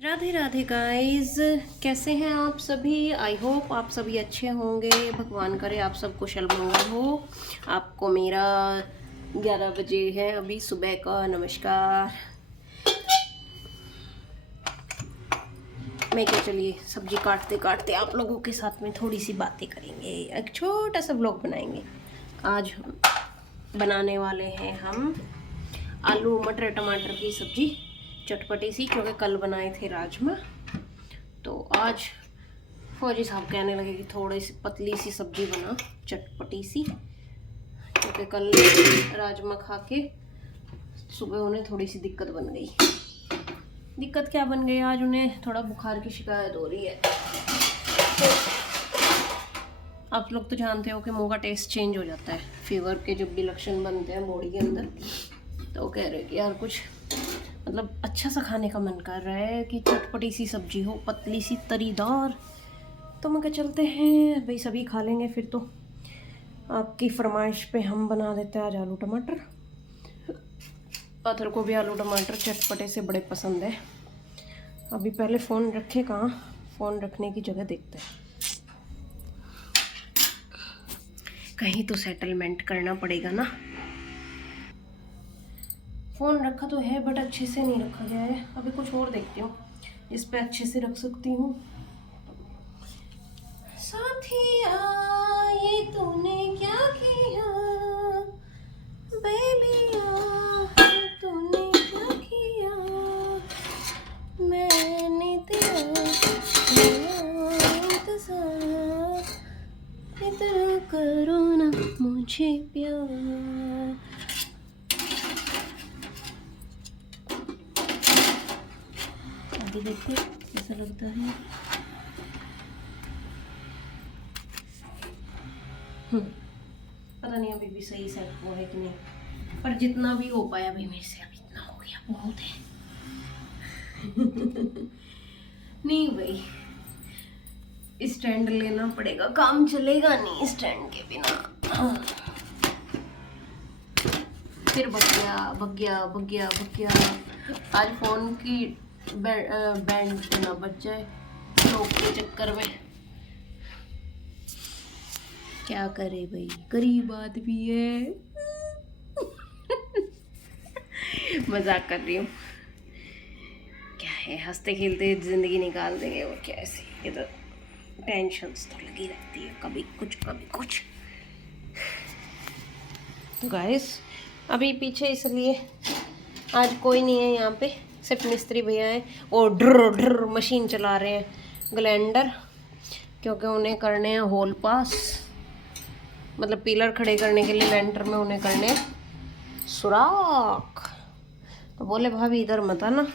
Radhe Radhe guys, कैसे हैं आप सभी। आई होप आप सभी अच्छे होंगे। भगवान करे आप सब कुशल मंगल हो। आपको मेरा 11 बजे है अभी सुबह का नमस्कार। मैं क्या, चलिए सब्जी काटते काटते आप लोगों के साथ में थोड़ी सी बातें करेंगे, एक छोटा सा ब्लॉग बनाएंगे। आज बनाने वाले हैं हम आलू मटर टमाटर की सब्जी, चटपटी सी, क्योंकि कल बनाए थे राजमा। तो आज फौजी साहब कहने लगे कि थोड़ी सी पतली सी सब्जी बना, चटपटी सी, क्योंकि कल राजमा खा के सुबह उन्हें थोड़ी सी दिक्कत बन गई। दिक्कत क्या बन गई, आज उन्हें थोड़ा बुखार की शिकायत हो रही है। तो आप लोग तो जानते हो कि मुंह का टेस्ट चेंज हो जाता है फीवर के जब भी लक्षण बनते हैं बॉडी के अंदर। तो वो कह रहे कि यार कुछ मतलब अच्छा सा खाने का मन कर रहा है कि चटपटी सी सब्जी हो, पतली सी तरीदार। तो मैं कहा चलते हैं भाई, सभी खा लेंगे फिर तो। आपकी फरमाइश पे हम बना देते हैं आज आलू टमाटर। अतर को भी आलू टमाटर चटपटे से बड़े पसंद है। अभी पहले फ़ोन रखे, कहाँ फ़ोन रखने की जगह देखते हैं। कहीं तो सेटलमेंट करना पड़ेगा ना। फ़ोन रखा तो है बट अच्छे से नहीं रखा गया है। अभी कुछ और देखती हूँ इस पे अच्छे से रख सकती हूँ। साथिया ये तूने क्या किया, बेलिया तूने क्या किया, मैंने तेरा इंतजार, इतना करो ना मुझे प्यार। आगे देखते कैसा लगता है। पता नहीं अभी भी सही सेट हुआ है कि नहीं, पर जितना भी हो पाया भाई मेरे से, अभी इतना हो गया, बहुत है। नहीं भाई, स्टैंड लेना पड़ेगा, काम चलेगा नहीं स्टैंड के बिना। फिर भग गया। आज फोन की बैंड ना बच जाए लोग के चक्कर में। क्या करे भाई, गरीब आदमी है। मजाक कर रही हूँ, क्या है, हंसते खेलते जिंदगी निकाल देंगे और क्या। ऐसे ये तो टेंशन तो लगी रहती है, कभी कुछ कभी कुछ। तो गाइस अभी पीछे इसलिए आज कोई नहीं है यहाँ पे, सिर्फ मिस्त्री भैया हैं और ड्र ड्र मशीन चला रहे हैं, ग्लैंडर, क्योंकि उन्हें करने हैं होल पास, मतलब पिलर खड़े करने के लिए लेंटर में उन्हें करने हैं सुराख। तो बोले भाभी इधर मत आना,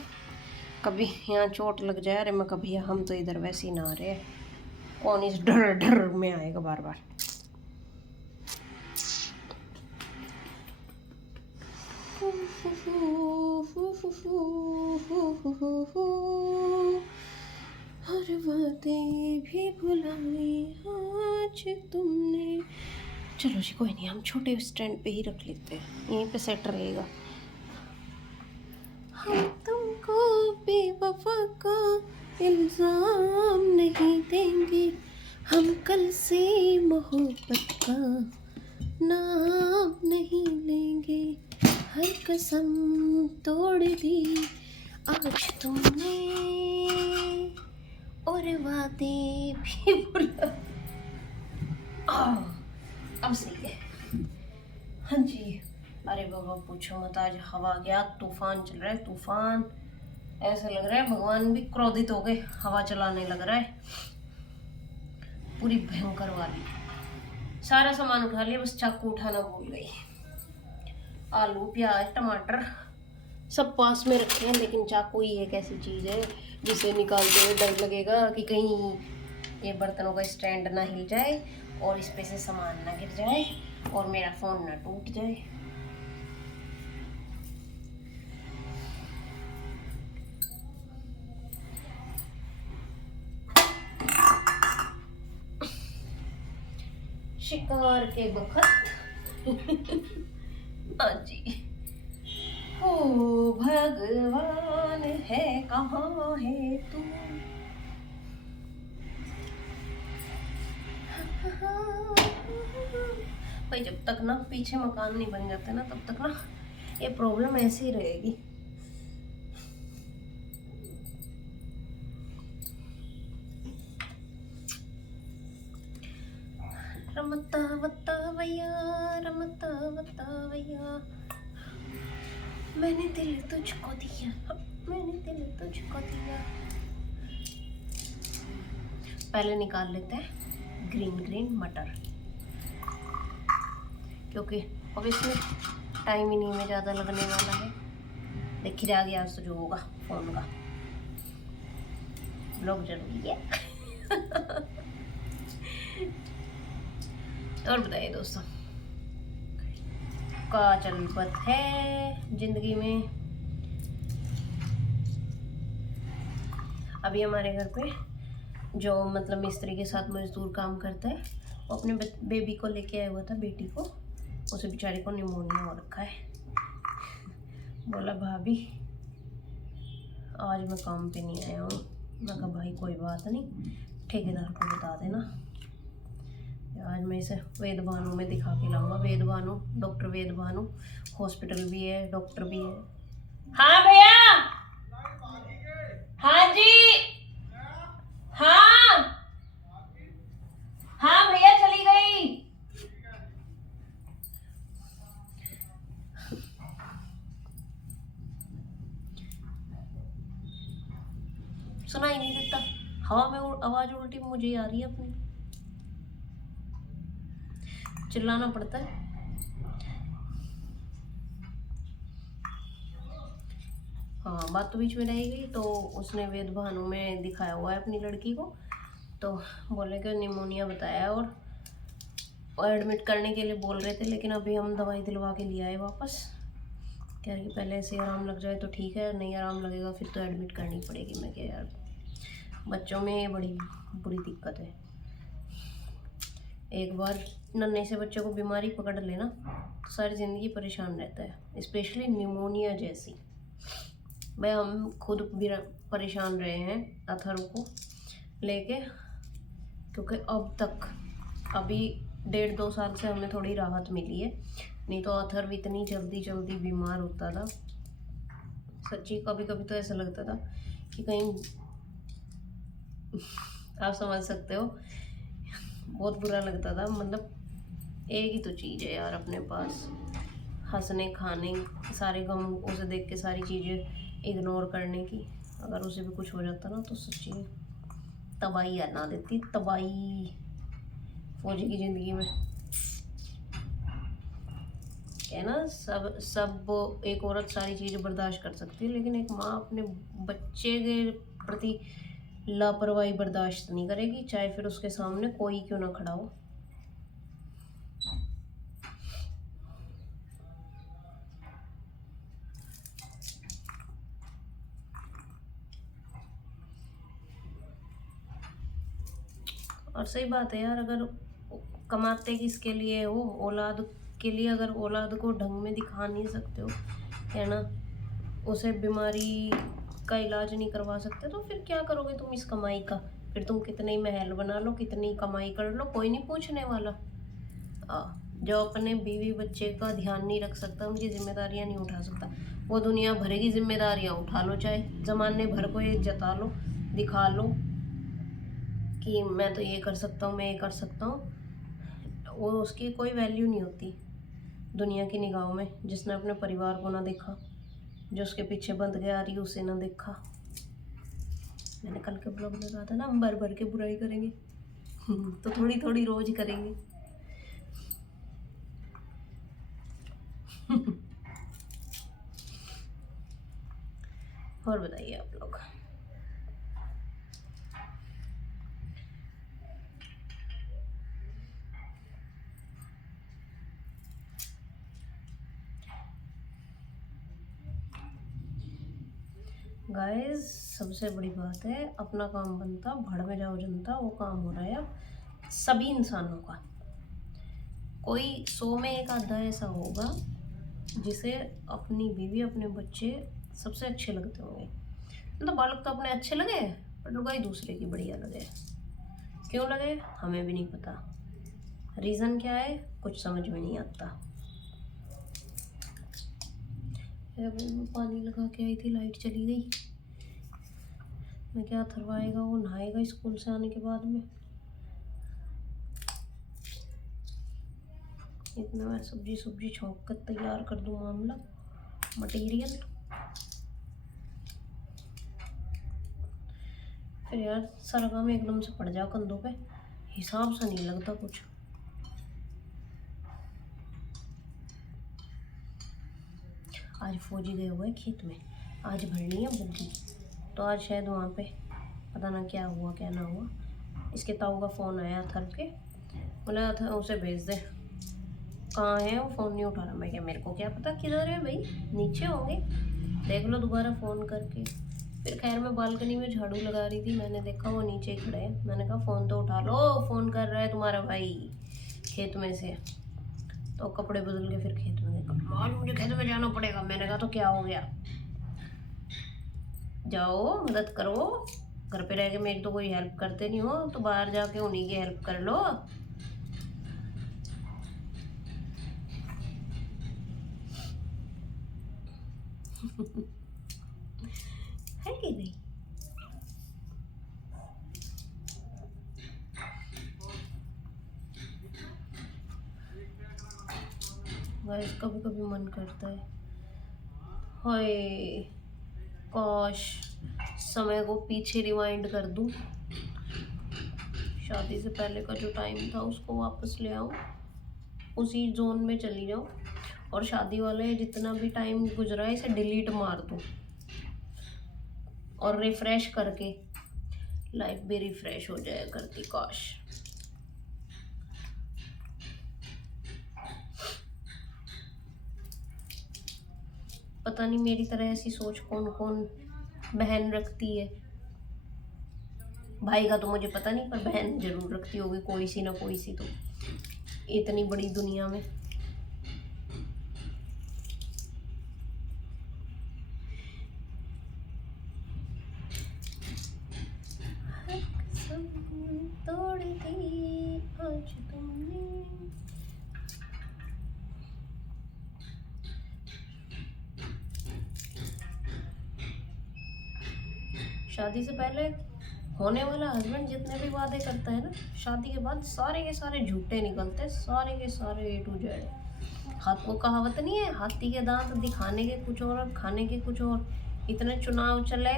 कभी यहाँ चोट लग जाए। अरे मैं कभी, हम तो इधर वैसे ही ना आ रहे, कौन इस डर डर में आएगा बार बार। हर बातें भी भुलाई आज तुमने। चलो जी कोई नहीं, हम छोटे स्टैंड पे ही रख लेते हैं, यहीं पे सेट रहेगा। हम तुमको बेवफा का इल्जाम नहीं देंगे, हम कल से मोहब्बत का नाम नहीं लेंगे। हर कसम तोड़ दी आज तुमने और वादे भी भुला। अब सही है। हाँ जी। अरे बाबा पूछो मत, आज हवा गया, तूफान चल रहा है, तूफान। ऐसा लग रहा है भगवान भी क्रोधित हो गए, हवा चलाने लग रहा है पूरी भयंकर वाली। सारा सामान उठा लिया, बस चाकू उठाना भूल गई। आलू प्याज टमाटर सब पास में रखे हैं, लेकिन चाकू ही एक ऐसी चीज़ है जिसे निकालते हुए डर लगेगा कि कहीं ये बर्तनों का स्टैंड ना हिल जाए और इस पे से सामान ना गिर जाए और मेरा फ़ोन ना टूट जाए। शिकार के बखत। हाँ जी। हो भगवान है कहाँ है तू। भाई जब तक ना पीछे मकान नहीं बन जाते ना तब तक ना ये प्रॉब्लम ऐसी ही रहेगी। रमता वता भैया, रमता वता भैया, मैंने दिल तुझको दिया, मैंने दिल तुझको दिया। पहले निकाल लेते हैं ग्रीन ग्रीन मटर, क्योंकि अब इसमें टाइम ही नहीं में ज़्यादा लगने वाला है। देखिए जा गया आज तो जो होगा फ़ोन का ब्लॉग जरूरी है। और बताइए दोस्तों, का चलबत है जिंदगी में। अभी हमारे घर पे जो मतलब मिस्त्री के साथ मजदूर काम करता है वो अपने बेबी को लेके आया हुआ था, बेटी को। उसे बेचारी को निमोनिया हो रखा है। बोला भाभी आज मैं काम पे नहीं आया हूँ। मैं कहा भाई कोई बात नहीं, ठेकेदार को बता देना। आज मैं इसे वेद भानु में दिखा के लाऊंगा। वेद भानु, डॉक्टर वेद भानु, हॉस्पिटल भी है, डॉक्टर भी है। हाँ भैया, हाँ जी, हाँ हाँ भैया चली गई। सुनाई नहीं देता, हवा में आवाज उल्टी मुझे आ रही है अपनी, चिल्लाना पड़ता है। हाँ बात तो बीच में रह गई। तो उसने वेद भानु में दिखाया हुआ है अपनी लड़की को, तो बोले कि निमोनिया बताया और एडमिट करने के लिए बोल रहे थे। लेकिन अभी हम दवाई दिलवा के लिए आए वापस। कह रही पहले से आराम लग जाए तो ठीक है, नहीं आराम लगेगा फिर तो एडमिट करनी पड़ेगी। मैं क्या यार, बच्चों में ये बड़ी बुरी दिक्कत है। एक बार नन्हे से बच्चों को बीमारी पकड़ लेना तो सारी ज़िंदगी परेशान रहता है, स्पेशली निमोनिया जैसी। भाई हम खुद भी परेशान रहे हैं अथर्व को लेके, क्योंकि अब तक अभी 1.5-2 साल से हमें थोड़ी राहत मिली है। नहीं तो अथर्व इतनी जल्दी जल्दी बीमार होता था, सच्ची कभी कभी तो ऐसा लगता था कि कहीं आप समझ सकते हो, बहुत बुरा लगता था। मतलब एक ही तो चीज़ है यार अपने पास, हंसने खाने सारे गम उसे देख के सारी चीज़ें इग्नोर करने की। अगर उसे भी कुछ हो जाता ना तो सच्ची तबाही आना देती, तबाही फौजी की ज़िंदगी में। है ना, सब एक औरत सारी चीज़ें बर्दाश्त कर सकती है, लेकिन एक माँ अपने बच्चे के प्रति लापरवाही बर्दाश्त नहीं करेगी, चाहे फिर उसके सामने कोई क्यों ना खड़ा हो। और सही बात है यार, अगर कमाते किसके लिए हो, औलाद के लिए। अगर औलाद को ढंग में दिखा नहीं सकते हो, है ना, उसे बीमारी का इलाज नहीं करवा सकते, तो फिर क्या करोगे तुम इस कमाई का। फिर तुम कितने महल बना लो, कितनी कमाई कर लो, कोई नहीं पूछने वाला। जो अपने बीवी बच्चे का ध्यान नहीं रख सकता, उनकी जिम्मेदारियां नहीं उठा सकता, वो दुनिया भर की जिम्मेदारियां उठा लो, चाहे ज़माने भर को ये जता लो, दिखा लो कि मैं तो ये कर सकता हूँ, मैं ये कर सकता हूँ। वो उसकी कोई वैल्यू नहीं होती दुनिया की निगाहों में। जिसने अपने परिवार को ना देखा, जो उसके पीछे बंद गया आ रही उसे ना देखा। मैंने कल के ब्लॉग में कहा था ना, हम भर भर के बुराई करेंगे तो थोड़ी थोड़ी रोज करेंगे। और बताइए आप लोग। गाइस सबसे बड़ी बात है, अपना काम बनता, भड़ में जाओ जनता, वो काम हो रहा है सभी इंसानों का। कोई 100 में एक आधा ऐसा होगा जिसे अपनी बीवी अपने बच्चे सबसे अच्छे लगते होंगे, तो बालक तो अपने अच्छे लगे पर लुगाई दूसरे की बढ़िया लगे। क्यों लगे हमें भी नहीं पता, रीज़न क्या है कुछ समझ में नहीं आता। मैं पानी लगा के आई थी, लाइट चली गई। मैं क्या थरवाएगा वो, नहाएगा स्कूल से आने के बाद में। इतना मैं सब्जी छौंक कर तैयार कर दूँ मामला मटेरियल। फिर यार सारा काम एकदम से पड़ जाओ कंधों पे, हिसाब सा नहीं लगता कुछ। आज फौजी गए हुए खेत में, आज भरनी है बुग्गी, तो आज शायद वहाँ पे पता ना क्या हुआ क्या ना हुआ। इसके ताऊ का फ़ोन आया अथर्व के, बोला था उसे भेज दे। कहाँ है वो, फ़ोन नहीं उठा रहा। मैं क्या मेरे को क्या पता किधर है भाई, नीचे होंगे, देख लो दोबारा फ़ोन करके। फिर खैर मैं बालकनी में झाड़ू लगा रही थी, मैंने देखा वो नीचे ही खड़े हैं। मैंने कहा फ़ोन तो उठा लो, फ़ोन कर रहा है तुम्हारा भाई खेत में से। तो कपड़े बदल के फिर खेत में गए। आज मुझे खेत में जाना पड़ेगा। मैंने कहा तो क्या हो गया, जाओ मदद करो, घर पे रह के मेरी तो कोई हेल्प करते नहीं हो, तो बाहर जाके उन्हीं की हेल्प कर लो। है कि नहीं? गाइस कभी कभी मन करता है हाय काश समय को पीछे रिवाइंड कर दूं, शादी से पहले का जो टाइम था उसको वापस ले आऊं, उसी जोन में चली जाऊं, और शादी वाले जितना भी टाइम गुजरा है इसे डिलीट मार दूं और रिफ्रेश करके लाइफ भी रिफ्रेश हो जाया करती। काश। पता नहीं मेरी तरह ऐसी सोच कौन कौन बहन रखती है। भाई का तो मुझे पता नहीं, पर बहन जरूर रखती होगी कोई सी ना कोई सी तो, इतनी बड़ी दुनिया में। तोड़ दी आज तुमने। शादी से पहले होने वाला हस्बैंड जितने भी वादे करता है ना, शादी के बाद सारे के सारे झूठे निकलते, सारे के सारे A to Z। हाथ को कहावत नहीं है, हाथी के दांत दिखाने के कुछ और खाने के कुछ और। इतने चुनाव चले,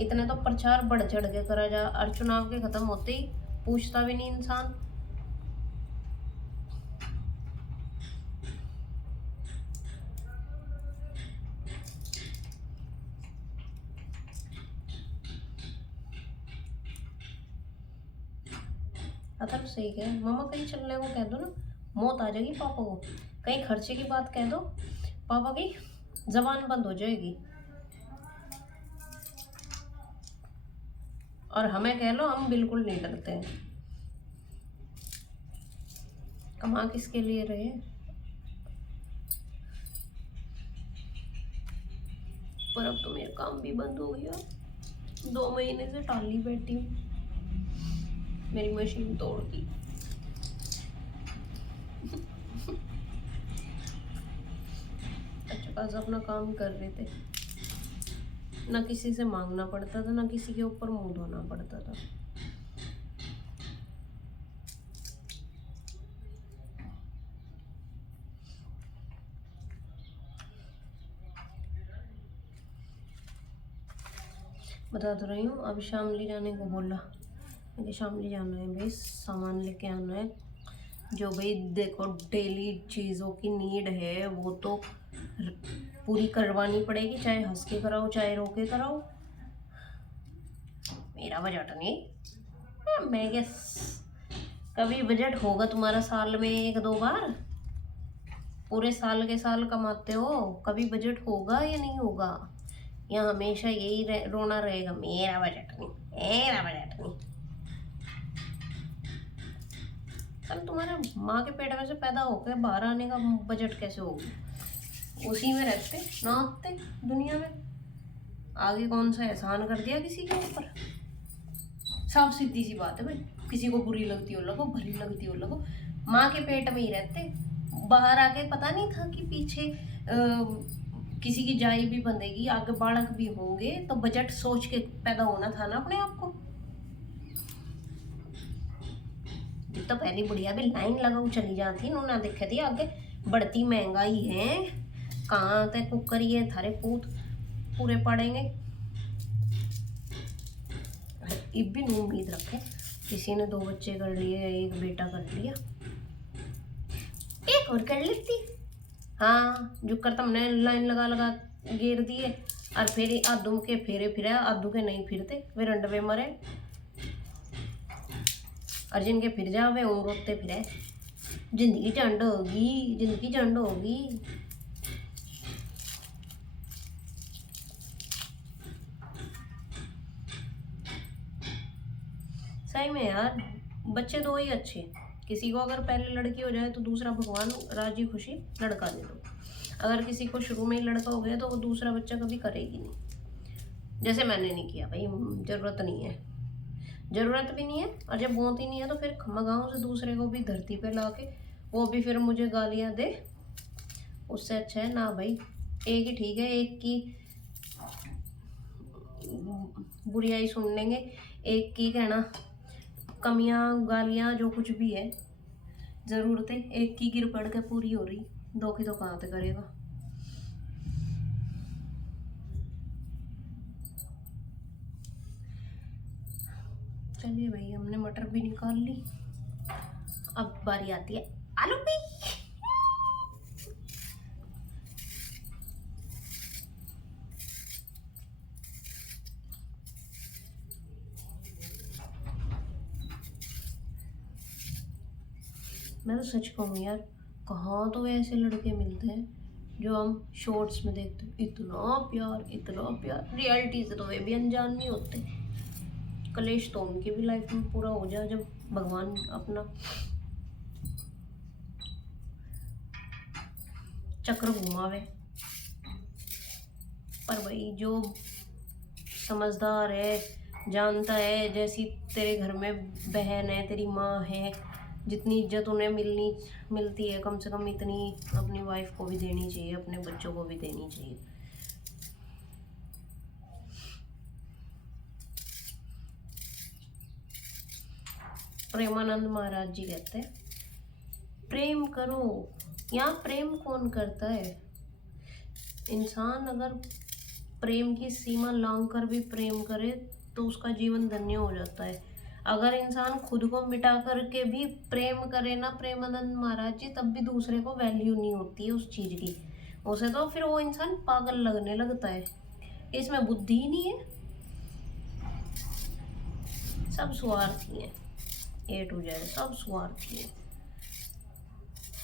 इतने तो प्रचार बढ़ चढ़ के करा जा, और चुनाव के खत्म होते ही पूछता भी नहीं इंसान। अतः सही कह, मामा कहीं चल रहे हो कह दो ना, मौत आ जाएगी पापा को। कहीं खर्चे की बात कह दो, पापा की जबान बंद हो जाएगी। और हमें कह लो, हम बिल्कुल नहीं डरते हैं। कमा किसके लिए रहे, पर अब तो मेरा काम भी बंद हो गया। 2 महीने से टाली बैठी हूँ, मेरी मशीन तोड़ दी। अच्छा खासा अपना काम कर रहे थे, ना किसी से मांगना पड़ता था, ना किसी के ऊपर मुंह धोना पड़ता था। बता तो रही हूँ, अब शामली जाने को बोला, मुझे शामली जाना है भाई, सामान लेके आना है। जो भाई देखो डेली चीज़ों की नीड है वो तो पूरी करवानी पड़ेगी, चाहे हंस के कराओ चाहे रो के कराओ। मेरा बजट नहीं, मैं क्या कभी बजट होगा तुम्हारा साल में 1-2 बार? पूरे साल के साल कमाते हो, कभी बजट होगा या नहीं होगा? या हमेशा यही रोना रहेगा, मेरा बजट नहीं, मेरा बजट नहीं। कल तुम्हारे माँ के पेट में से पैदा होकर बाहर आने का बजट कैसे होगा? उसी में रहते नाचते दुनिया में। आगे कौन सा एहसान कर दिया किसी के ऊपर। साफ सीधी सी बात है भाई, किसी को बुरी लगती हो लगो, भली लगती हो लगो, माँ के पेट में ही रहते। बाहर आके पता नहीं था कि पीछे किसी की जाई भी बंधेगी, आगे बालक भी होंगे, तो बजट सोच के पैदा होना था ना अपने आप को। तो पहली बुढ़िया भी लाइन लगाऊ चली जाती, उन्होंने देखे थी आगे बढ़ती महंगाई है, कहाँ तक कुकर ये थारे पूत पूरे पड़ेंगे। अब भी नहीं उम्मीद रखे, किसी ने 2 बच्चे कर लिए, 1 बेटा कर लिया, एक और कर लेती। हाँ जो कर तुमने लाइन लगा लगा घेर दिए, और फिर आदू के फेरे फिरे, आदू के नहीं फिरते वे रंडवे मरे, और जिनके फिर जावे वो रोते फिरे। जिंदगी झंड होगी, जिंदगी झंड होगी। सही में यार, बच्चे 2 ही अच्छे। किसी को अगर पहले लड़की हो जाए तो दूसरा भगवान राजी खुशी लड़का दे दो। अगर किसी को शुरू में ही लड़का हो गया तो वो दूसरा बच्चा कभी करेगी नहीं। जैसे मैंने नहीं किया भाई, जरूरत नहीं है, जरूरत भी नहीं है, और जब होती नहीं है तो फिर खमगाओं से दूसरे को भी धरती पे ला के वो भी फिर मुझे गालियां दे, उससे अच्छा है ना भाई, एक ही ठीक है। एक की बुराई सुन लेंगे, एक की कहना कमियां गालियां जो कुछ भी है, जरूरतें एक की गिर पड़ के पूरी हो रही, 2 की तो कहाँ तक करेगा। चलिए भाई, हमने मटर भी निकाल ली, अब बारी आती है आलू की। मैं तो सच कहूँ यार, कहाँ तो ऐसे लड़के मिलते हैं जो हम शॉर्ट्स में देखते हैं, इतना प्यार इतना प्यार, रियलिटी से तो वे भी अनजान नहीं होते। कलेश तो उनकी भी लाइफ में पूरा हो जाए जब भगवान अपना चक्र घुमावे। पर भाई जो समझदार है, जानता है, जैसी तेरे घर में बहन है, तेरी माँ है, जितनी इज्जत उन्हें मिलती है, कम से कम इतनी अपनी वाइफ को भी देनी चाहिए, अपने बच्चों को भी देनी चाहिए। प्रेमानंद महाराज जी कहते हैं, प्रेम करो। यहाँ प्रेम कौन करता है? इंसान अगर प्रेम की सीमा लांघ कर भी प्रेम करे तो उसका जीवन धन्य हो जाता है। अगर इंसान खुद को मिटा करके भी प्रेम करे ना प्रेमानंद महाराज जी, तब भी दूसरे को वैल्यू नहीं होती है उस चीज की, उसे तो फिर वो इंसान पागल लगने लगता है। इसमें बुद्धि ही नहीं है, सब स्वार्थी है, A to Z सब स्वार्थी है।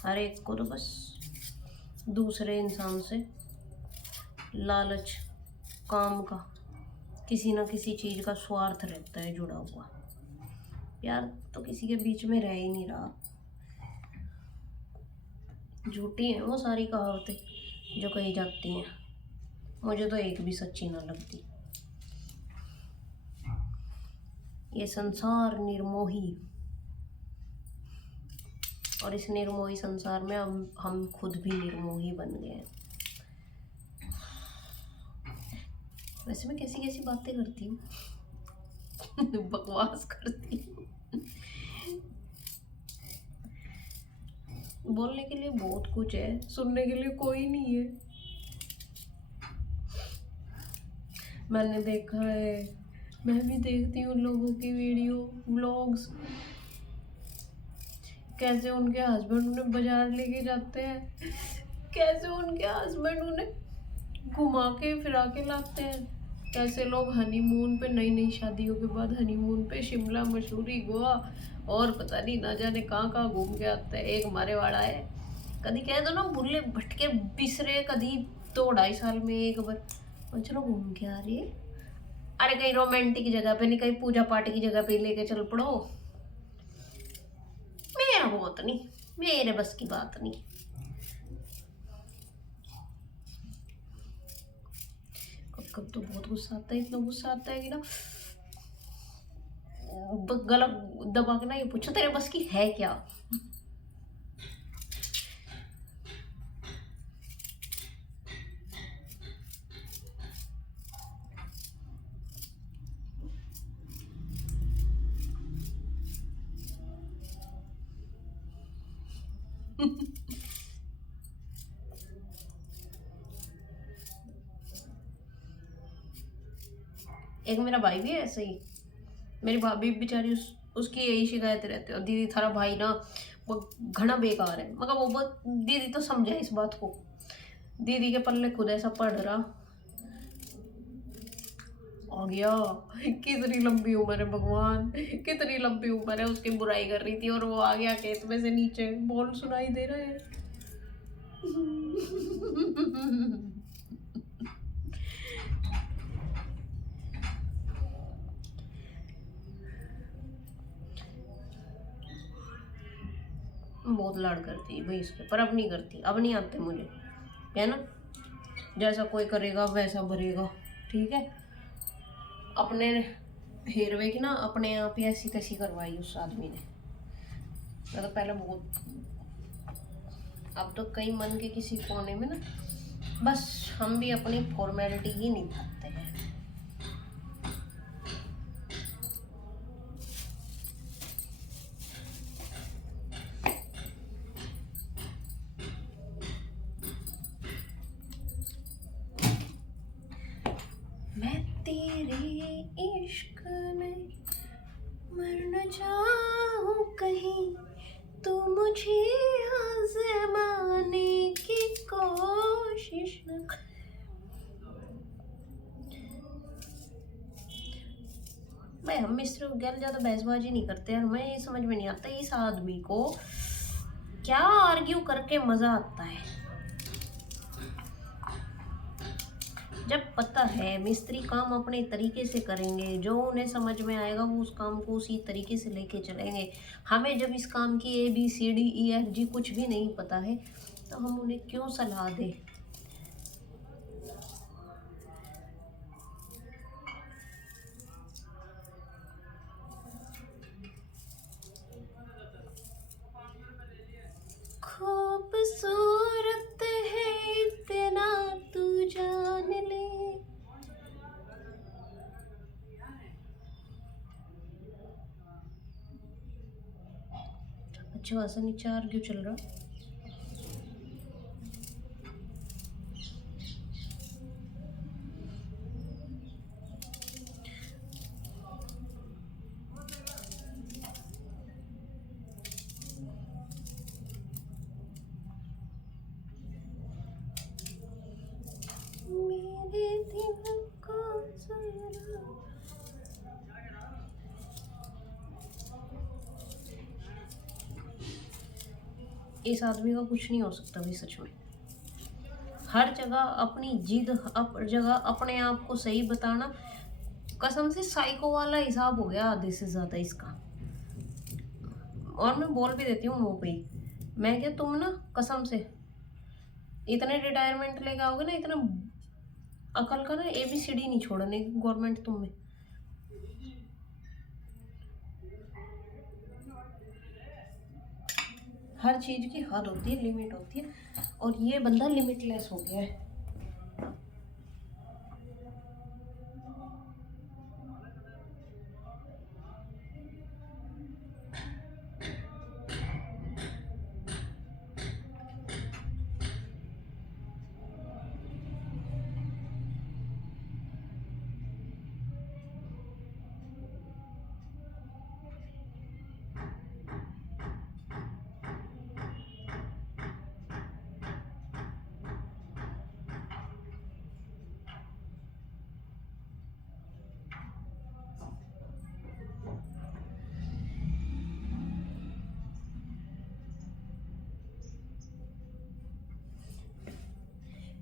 हर एक को तो बस दूसरे इंसान से लालच, काम का, किसी ना किसी चीज का स्वार्थ रहता है जुड़ा हुआ। प्यार तो किसी के बीच में रह ही नहीं रहा। झूठी हैं वो सारी कहावतें जो कही जाती हैं, मुझे तो एक भी सच्ची ना लगती। ये संसार निर्मोही, और इस निर्मोही संसार में हम खुद भी निर्मोही बन गए हैं। वैसे मैं कैसी कैसी बातें करती हूँ बकवास करती हूँ। बोलने के लिए बहुत कुछ है, सुनने के लिए कोई नहीं है। मैंने देखा है, मैं भी देखती हूँ लोगों की वीडियो व्लॉग्स, कैसे उनके हस्बैंड उन्हें बाजार लेके जाते हैं, कैसे उनके हस्बैंड उन्हें घुमा के फिरा के लाते हैं, कैसे लोग हनीमून पे, नई नई शादियों के बाद हनीमून पे शिमला, मसूरी, गोवा और पता नहीं ना जाने कहाँ कहाँ घूम के आते हैं। एक हमारे वाला है, कभी कह दो ना भूले भटके बिसरे, कभी 2-2.5 साल में एक बार, और चलो घूम के आ रही है। अरे कहीं रोमांटिक जगह पे नहीं, कहीं पूजा पाठ की जगह पे लेके चल पड़ो। मेरा बहुत नहीं, मेरे बस की बात नहीं। कब तो बहुत गुस्सा आता है, इतना गुस्सा आता है कि ना गला दबा के ना ये पूछो तेरे बस की है क्या। एक मेरा भाई भी है ऐसे ही, मेरी भाभी बेचारी उसकी यही शिकायत रहती है, दीदी थारा भाई ना वो घना बेकार है। मगर वो बहुत दीदी तो समझे इस बात को, दीदी के पल्ले खुद ऐसा पड़ रहा आ गया। कितनी लंबी उम्र है भगवान, कितनी लंबी उम्र है, उसकी बुराई कर रही थी और वो आ गया खेत में से नीचे, बोल सुनाई दे रहा है। बहुत लाड करती है भाई इस पे, पर अब नहीं करती, अब नहीं आते मुझे, है ना। जैसा कोई करेगा वैसा भरेगा, ठीक है। अपने हेरवे की ना अपने आप ही ऐसी तैसी करवाई उस आदमी ने। मैं तो पहले बहुत, अब तो कई मन के किसी कोने में ना बस हम भी अपनी फॉर्मेलिटी ही निभाते हैं। मैं तेरे इश्क में मर न जाऊं कहीं, तू मुझे आज़माने की कोशिश न। भाई हम मिस्टर गैल ज़्यादा बहसबाजी नहीं करते यार, मैं ये समझ में नहीं आता इस आदमी को क्या आर्ग्यू करके मज़ा आता है। जब पता है मिस्त्री काम अपने तरीके से करेंगे, जो उन्हें समझ में आएगा वो उस काम को उसी तरीके से लेके चलेंगे। हमें जब इस काम की ABCDEFG कुछ भी नहीं पता है तो हम उन्हें क्यों सलाह दें। खूबसूरत है इतना तू जान ले। अच्छा वैसा नीचे आर्ग्यू चल रहा। मेरे दिल को जरा इस आदमी का कुछ नहीं हो सकता भी सच में। हर जगह अपनी जिद, जगह अपने आप को सही बताना, कसम से साइको वाला हिसाब हो गया आधे से ज़्यादा इसका। और मैं बोल भी देती हूँ मुँह पे ही, मैं क्या तुम ना कसम से इतने रिटायरमेंट लेके आओगे ना, इतना अकल का ना ABCD नहीं छोड़ने गवर्नमेंट तुम में। हर चीज़ की हद होती है, लिमिट होती है, और ये बंदा लिमिटलेस हो गया है।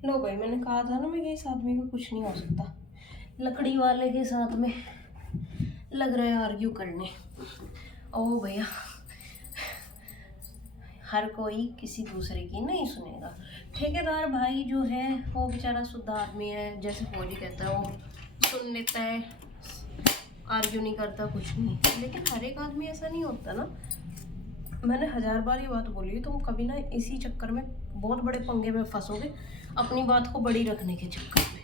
लो भाई मैंने कहा था ना, मैं कि इस आदमी को कुछ नहीं हो सकता। लकड़ी वाले के साथ में लग रहा है आर्ग्यू करने। ओ भैया हर कोई किसी दूसरे की नहीं सुनेगा। ठेकेदार भाई जो है वो बेचारा शुद्ध आदमी है, जैसे फौजी कहता है वो सुन लेता है, आर्ग्यू नहीं करता, कुछ नहीं। लेकिन हर एक आदमी ऐसा नहीं होता ना। मैंने 1000 बार ये बात बोली, तुम कभी ना इसी चक्कर में बहुत बड़े पंगे में फंसोगे, अपनी बात को बड़ी रखने के चक्कर में।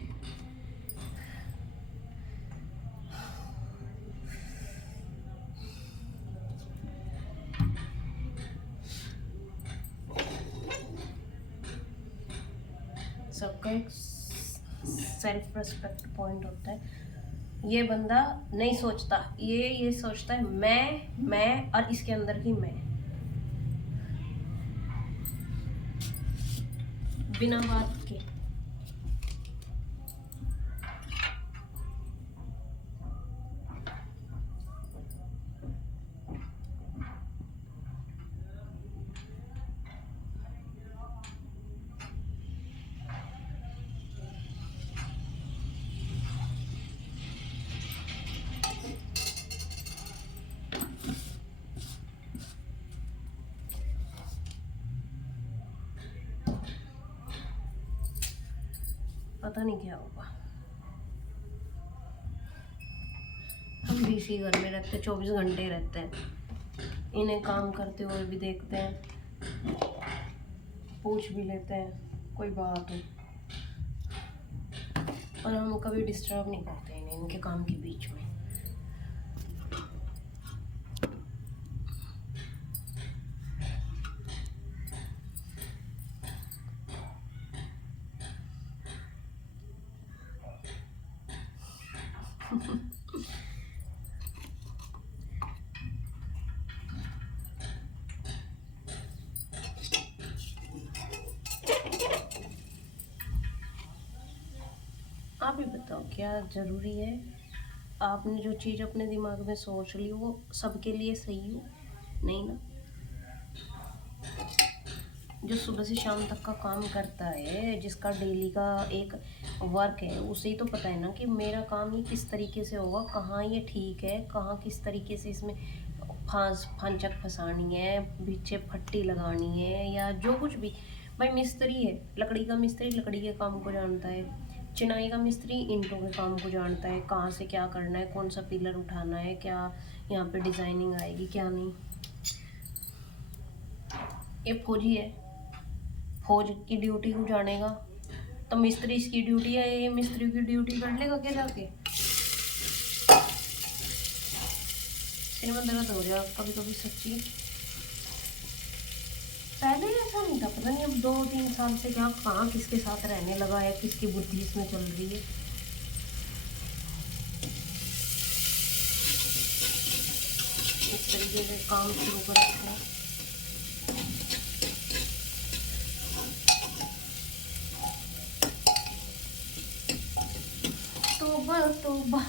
सबका एक सेल्फ रेस्पेक्ट पॉइंट होता है। ये बंदा नहीं सोचता, ये सोचता है मैं और इसके अंदर की मैं, बिना बात के। पता नहीं क्या होगा। हम भी इसी घर में रहते, 24 घंटे रहते हैं, इन्हें काम करते हुए भी देखते हैं, पूछ भी लेते हैं कोई बात हो, और हम कभी डिस्टर्ब नहीं करते इन्हें इनके काम के बीच में। आप ही बताओ क्या ज़रूरी है? आपने जो चीज़ अपने दिमाग में सोच ली वो सबके लिए सही हो? नहीं ना। जो सुबह से शाम तक का काम करता है, जिसका डेली का एक वर्क है, उसे ही तो पता है ना कि मेरा काम ये किस तरीके से होगा, कहाँ ये ठीक है, कहाँ किस तरीके से इसमें फांचक फंसानी है, पीछे फट्टी लगानी है, या जो कुछ भी। भाई मिस्त्री है, लकड़ी का मिस्त्री लकड़ी के काम को जानता है, चिनाई का मिस्त्री ईंटों के काम को जानता है, कहाँ से क्या करना है, कौन सा पिलर उठाना है, क्या यहाँ पे डिज़ाइनिंग आएगी क्या नहीं। ये फौजी है, फौज की ड्यूटी को जानेगा, तो मिस्त्री इसकी ड्यूटी है, ये मिस्त्री की ड्यूटी कर लेगा क्या जाके? सिर में दर्द हो रहा कभी कभी सच्ची। पहले ऐसा नहीं था, पता नहीं अब 2-3 साल से क्या कहाँ किसके साथ रहने लगा है, किसकी बुद्धि इसमें चल रही है। इस तरीके से काम शुरू कर रखा है। तौबा तौबा।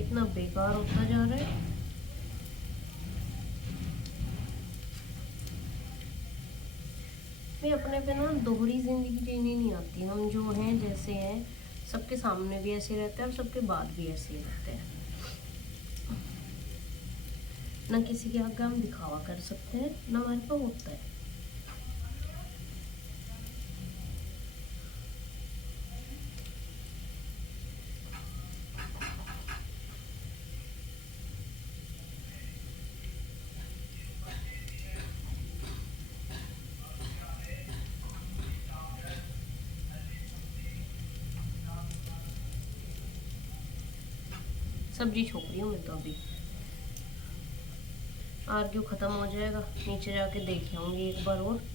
इतना बेकार होता जा रहा है। मैं अपने पे ना दोहरी जिंदगी जीनी नहीं आती। हम जो हैं जैसे हैं, सबके सामने भी ऐसे रहते हैं और सबके बाद भी ऐसे रहते हैं। ना किसी के आगे हम दिखावा कर सकते हैं, ना हमारे पास होता है। सब्जी छोक रही हूँ मैं तो अभी। आर्ग्यू ख़त्म हो जाएगा, नीचे जाके देख आऊँगी एक बार और।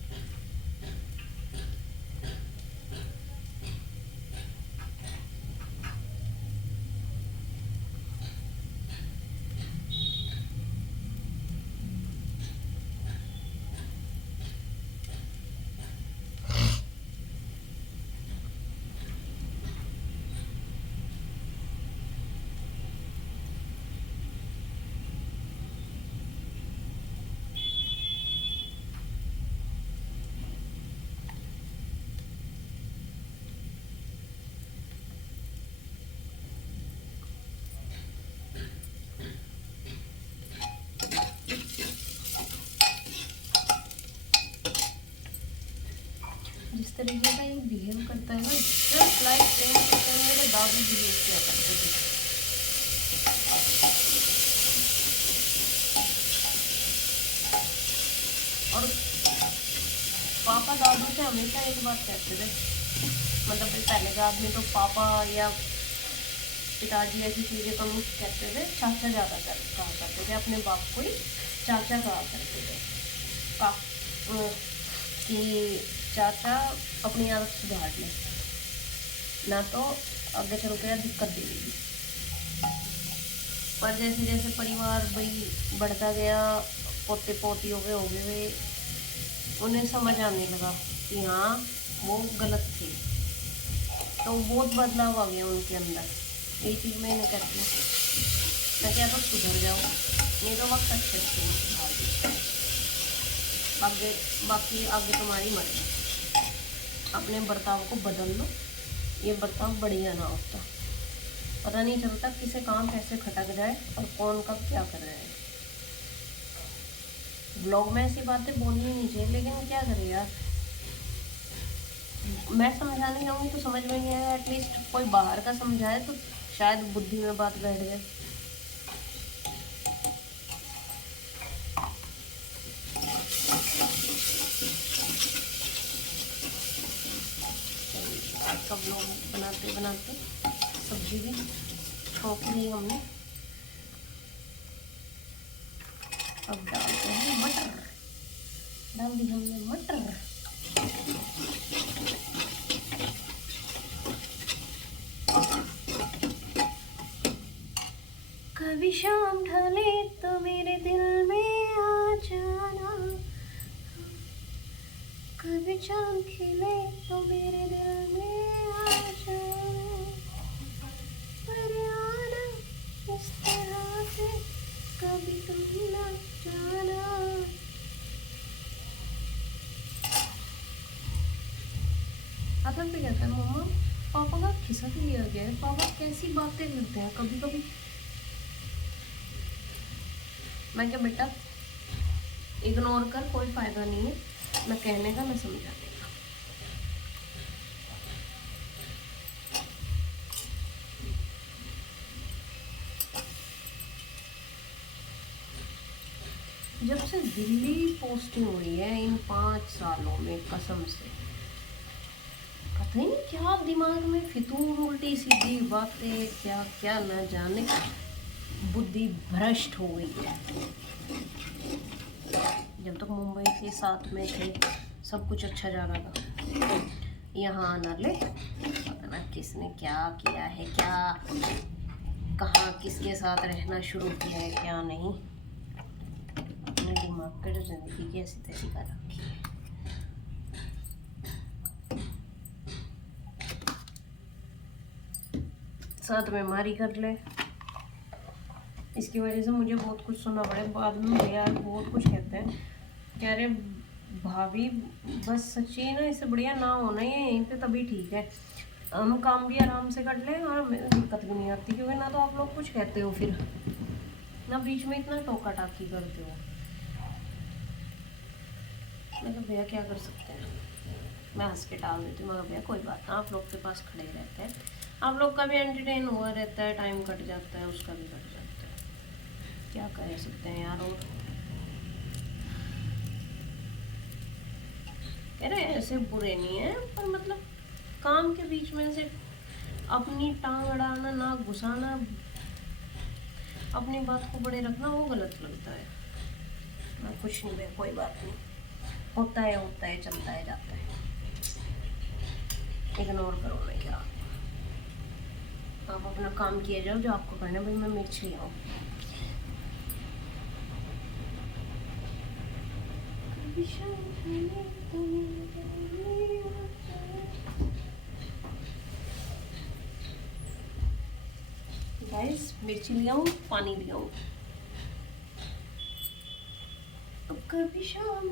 बिहेव करता है ना, जस्ट लाइक सेम मेरे दादू बिहेव किया करते थे। और पापा दादू से हमेशा एक बात कहते थे, मतलब पहले के आदमी तो पापा या पिताजी ऐसी चीज़ें कम कहते थे, चाचा ज़्यादा कहा करते थे, अपने बाप को ही चाचा कहा करते थे। कि चाचा अपनी आदत सुधार ले, ना तो आगे चल के दिक्कत देगी। पर जैसे जैसे परिवार भाई बढ़ता गया, पोते पोतियों के हो गए, उन्हें समझ आने लगा कि हाँ वो गलत थे, तो बहुत बदलाव आ गया उनके अंदर। यही चीज़ मैं इन्हें कहती हूँ, मैं क्या तो सुधर जाओ, नहीं तो वक्त अच्छे से सुधार दो, आगे बाकी आगे तुम्हारी मर्जी, अपने बर्ताव को बदल लो। ये बर्ताव बढ़िया ना होता, पता नहीं चलता किसे काम कैसे खटक जाए और कौन कब क्या कर रहा है। ब्लॉग में ऐसी बातें बोलनी नहीं चाहिए, लेकिन क्या करें यार, मैं समझाने जाऊँगी तो समझ में नहीं आएगा। एटलीस्ट कोई बाहर का समझाए तो शायद बुद्धि में बात बैठ जाए। आज का ब्लॉग बनाते बनाते सब्जी भी छोंक ली हमने। अब डालते हैं मटर, डाल दी हमने मटर। कभी शाम ढले तो मेरे दिल में आ जाना, कभी चांद खिले तो मेरे दिल में आ जाना, पर आना इस तरह से कभी तुम ना जाना। आतंक भी कहता है मम्मा पापा का खिसक लिया गया है, पापा कैसी बातें करते हैं कभी कभी। मैं क्या बेटा इग्नोर कर, कोई फायदा नहीं है, मैं कहने का मैं समझाने का। जब से दिल्ली पोस्टिंग हुई है इन 5 सालों में, कसम से पता ही नहीं क्या दिमाग में फितूर उल्टी सीधी बातें, क्या क्या न जाने, बुद्धि भ्रष्ट हो गई है। जब तक मुंबई के साथ में थे सब कुछ अच्छा जा रहा था, यहाँ आना ले पता ना किसने क्या किया है, क्या कहाँ किसके साथ रहना शुरू किया है, क्या नहीं। अपने दिमाग पे जो जिंदगी की ऐसी तैसी कर रखी है। साथ में मारी कर ले, इसकी वजह से मुझे बहुत कुछ सुनना पड़े बाद में। भैया बहुत कुछ कहते हैं, कह रहे भाभी बस सच्ची ना, इससे बढ़िया ना होना ही है यहीं पे, तभी ठीक है, हम काम भी आराम से कर लें और हमें दिक्कत भी नहीं आती, क्योंकि ना तो आप लोग कुछ कहते हो फिर, ना बीच में इतना टोका टाकी करते हो। मतलब भैया क्या कर सकते हैं, मैं हंस के टाल देती हूँ, मगर भैया कोई बात ना, आप लोग के पास खड़े रहते हैं, आप लोग का भी एंटरटेन हुआ रहता है, टाइम कट जाता है, उसका भी कट जाता है, क्या कर सकते हैं यार। और कह रहे ऐसे बुरे नहीं है, पर मतलब काम के बीच में से अपनी टांग अड़ाना, ना घुसाना, अपनी बात को बड़े रखना, वो गलत लगता है। मैं कुछ नहीं है, कोई बात नहीं, होता है चलता है जाता है, इग्नोर करो। मैं क्या, आप अपना काम किए जाओ जो आपको करना है। भाई मैं मिर्च ले आऊँ, गाइस मिर्ची ले आऊँ, पानी ले आऊँ। कभी शाम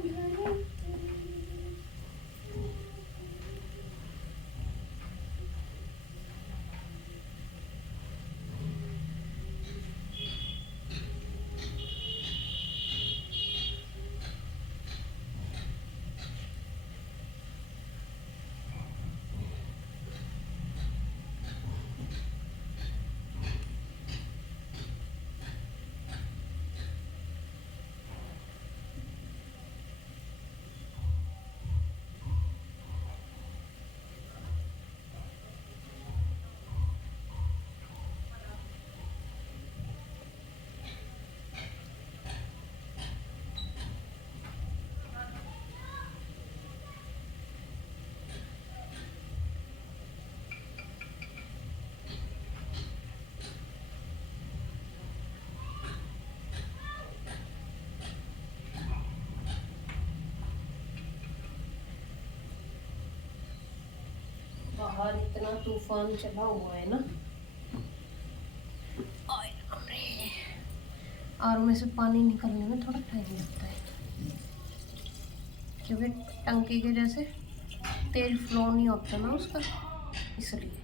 इतना तूफान चला हुआ है ना, और में से पानी निकलने में थोड़ा टाइम लगता है, क्योंकि टंकी के जैसे तेज फ्लो नहीं होता ना उसका, इसलिए।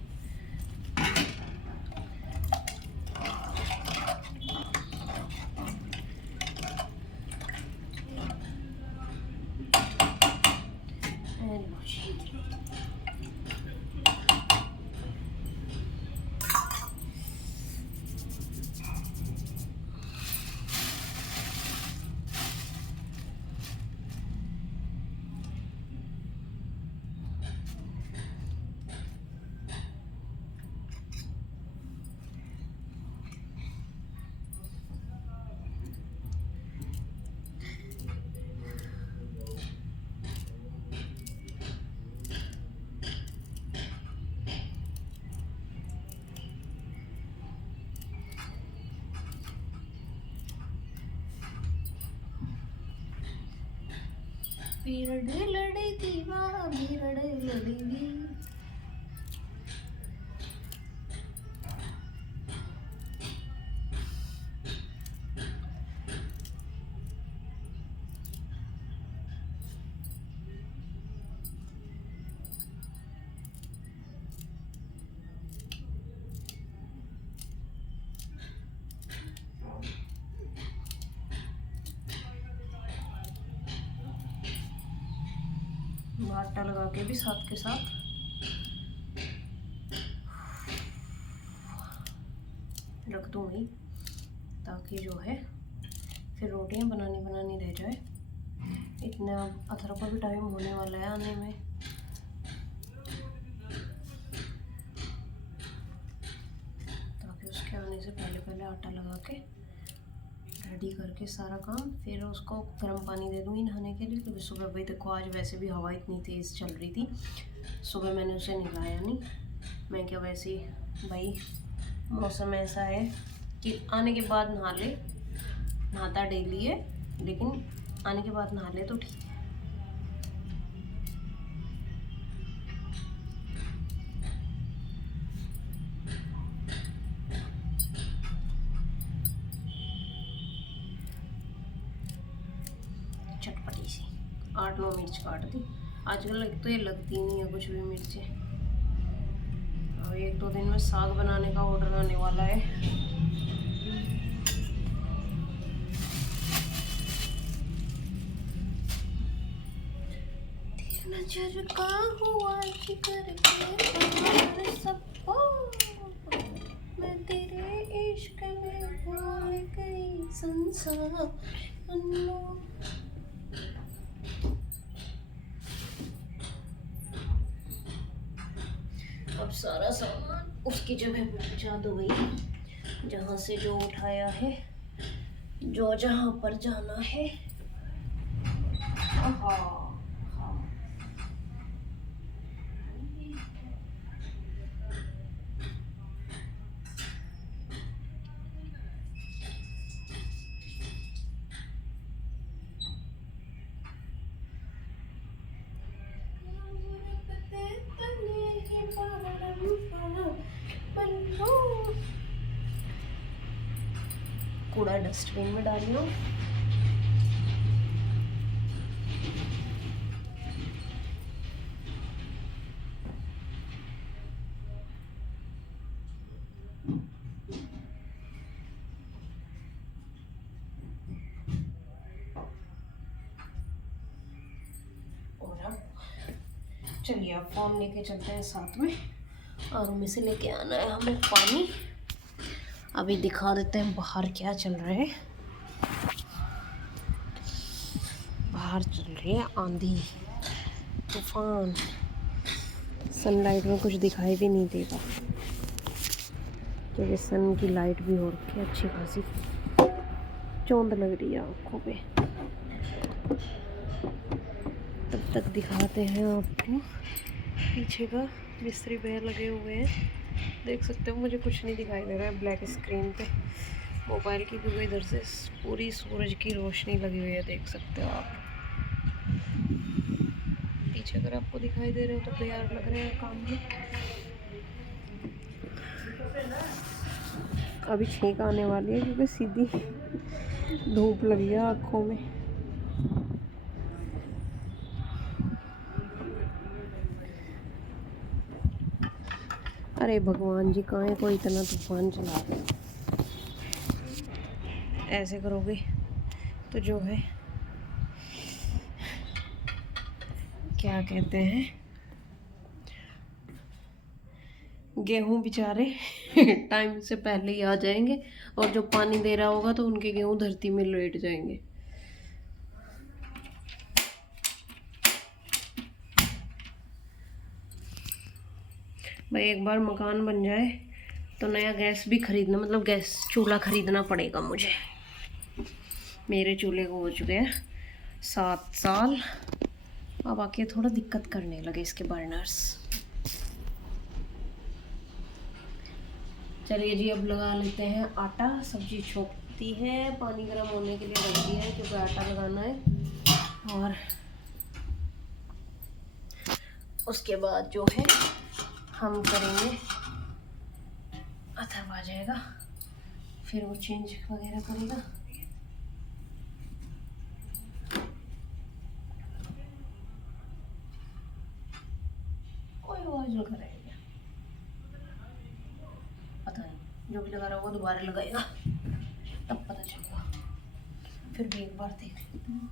भीड़ लड़ी दीवार भीड़ लड़ी। आटा लगा के भी साथ के साथ रख दूँगी, ताकि जो है फिर रोटियां बनानी रह जाए। इतना अथर का भी टाइम होने वाला है आने में। ताकि उसके आने से पहले आटा लगा के रेडी करके सारा काम, फिर उसको गर्म पानी दे दूँगी नहाने के लिए। क्योंकि सुबह भाई देखो, आज वैसे भी हवा इतनी तेज़ चल रही थी, सुबह मैंने उसे नहलाया नहीं। मैं क्या, वैसे भाई मौसम ऐसा है कि आने के बाद नहा ले, नहाता डेली है, लेकिन आने के बाद नहा ले तो ठीक है। चटपटी सी 8-9 मिर्च काट दी। आजकल तो ये लगती नहीं है कुछ भी मिर्चें। और 1-2 दिन में साग बनाने का ऑर्डर आने वाला है। नजर का हुआ जिक्र के सबको, मैं तेरे इश्क में भूल गई संसार। अब सारा सामान उसकी जगह पे पहुंचा दो भाई, जहाँ से जो उठाया है, जो जहाँ पर जाना है। कूड़ा डस्टबिन में डालियो। चलिए अब फोन लेके चलते हैं साथ में, और उनमें से लेके आना है हमें पानी। अभी दिखा देते हैं बाहर क्या चल रहा है। बाहर चल रही है आंधी तूफान, सनलाइट में कुछ दिखाई भी नहीं देगा, क्योंकि सन की लाइट भी हो रखी है अच्छी खासी, चौंध लग रही है आँखों पे। तब तक दिखाते हैं आपको पीछे का मिस्त्री भैया लगे हुए हैं। देख सकते हो मुझे कुछ नहीं दिखाई दे रहा है ब्लैक स्क्रीन पे मोबाइल की, क्योंकि इधर से पूरी सूरज की रोशनी लगी हुई है, देख सकते हो आप। पीछे अगर आपको दिखाई दे रहे हो तो तैयार लग रहे हैं काम में। अभी छींक आने वाली है क्योंकि सीधी धूप लगी है आँखों में। अरे भगवान जी, कहाँ को इतना तूफान चला रहे हैं। ऐसे करोगे तो जो है क्या कहते हैं, गेहूं बेचारे टाइम से पहले ही आ जाएंगे, और जो पानी दे रहा होगा तो उनके गेहूं धरती में लेट जाएंगे। भाई एक बार मकान बन जाए तो नया गैस भी खरीदना, मतलब गैस चूल्हा खरीदना पड़ेगा मुझे। मेरे चूल्हे को हो चुके हैं 7 साल, अब आके थोड़ा दिक्कत करने लगे इसके बर्नर्स। चलिए जी, अब लगा लेते हैं आटा। सब्जी छोकती है, पानी गर्म होने के लिए रख दिया है क्योंकि आटा लगाना है। और उसके बाद जो है हम करेंगे, अथर्व आ जाएगा फिर वो चेंज वगैरह करेगा। कोई आवाज लगा रहेगा, पता नहीं, जो भी लगा रहा होगा दोबारा लगाएगा तब पता चलेगा। फिर भी एक बार देख लेते हैं।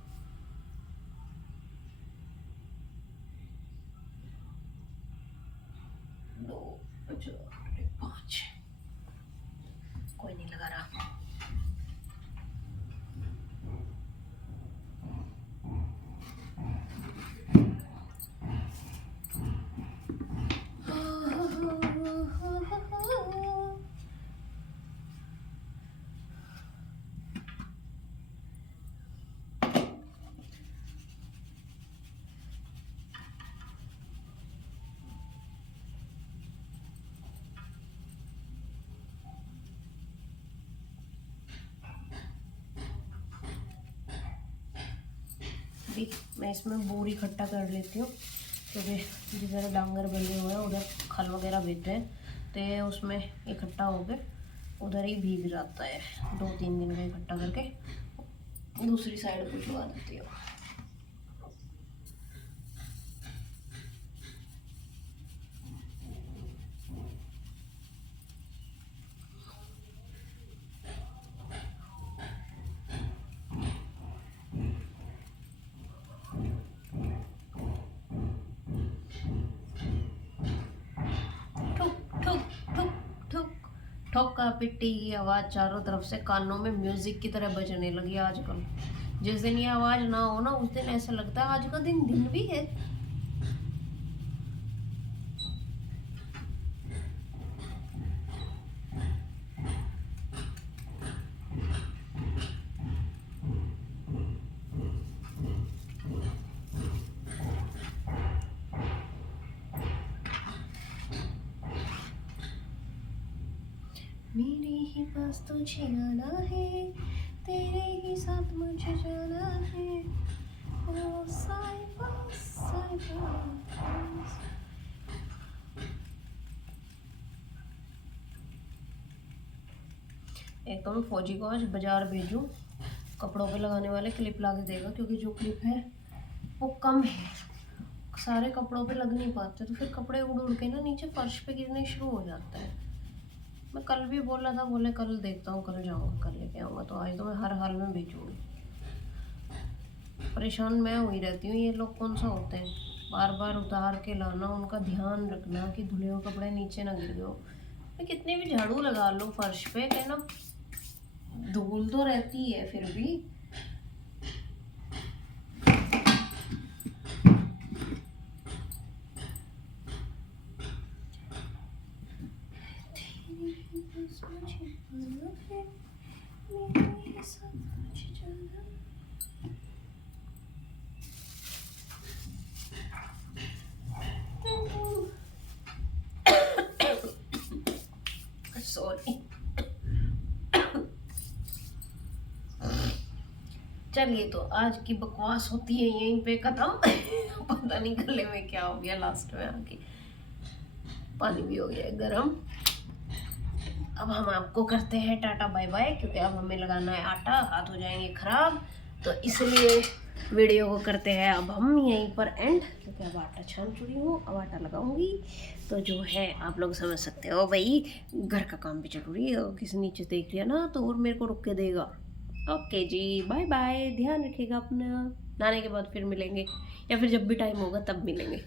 कोई नहीं लगा रहा। मैं इसमें बोरी इकट्ठा कर लेती हूँ क्योंकि जिधर डांगर बने हुए हैं उधर खल वगैरह भेजते हैं, तो उसमें इकट्ठा होकर उधर ही भीग जाता है। 2-3 दिन का इकट्ठा करके दूसरी साइड भिजवा देती हूँ। ठोका पिट्टी की आवाज़ चारों तरफ से कानों में म्यूजिक की तरह बजने लगी आजकल। जिस दिन ये आवाज़ ना हो ना, उस दिन ऐसा लगता है आज का दिन भी है। मेरे ही पास तुझे आना है, तेरे ही साथ मुझे जाना है। ओ साहिबा साहिबा। एक तो मैं फौजी को आज बाजार भेजूं, कपड़ों पे लगाने वाले क्लिप ला के देगा, क्योंकि जो क्लिप है वो कम है, सारे कपड़ों पे लग नहीं पाते, तो फिर कपड़े उड़ उड़ के ना नीचे फर्श पे गिरने शुरू हो जाता है। मैं कल भी बोला था, बोले कल देखता हूँ, कल जाऊँगा, कल लेके आऊँगा, तो आज तो मैं हर हाल में बेचूँगी। परेशान मैं हुई रहती हूँ, ये लोग कौन सा होते हैं, बार बार उतार के लाना, उनका ध्यान रखना कि धुले हुए कपड़े नीचे ना गिर गए हो। मैं कितने भी झाड़ू लगा लो फर्श पे, कहना धूल तो रहती है फिर भी। सॉरी। चलिए, तो आज की बकवास होती है यहीं पे खत्म। पता नहीं गले में क्या हो गया लास्ट में आके। पानी भी हो गया गरम। अब हम आपको करते हैं टाटा बाय बाय, क्योंकि अब हमें लगाना है आटा, हाथ हो जाएंगे ख़राब, तो इसलिए वीडियो को करते हैं अब हम यहीं पर एंड, क्योंकि अब आटा छान चुकी हूँ, अब आटा लगाऊंगी। तो जो है आप लोग समझ सकते हो भाई, घर का काम भी जरूरी है, किसी नीचे देख लिया ना तो और मेरे को रुक के देगा। ओके जी, बाय बाय, ध्यान रखिएगा अपना, नहाने के बाद फिर मिलेंगे, या फिर जब भी टाइम होगा तब मिलेंगे।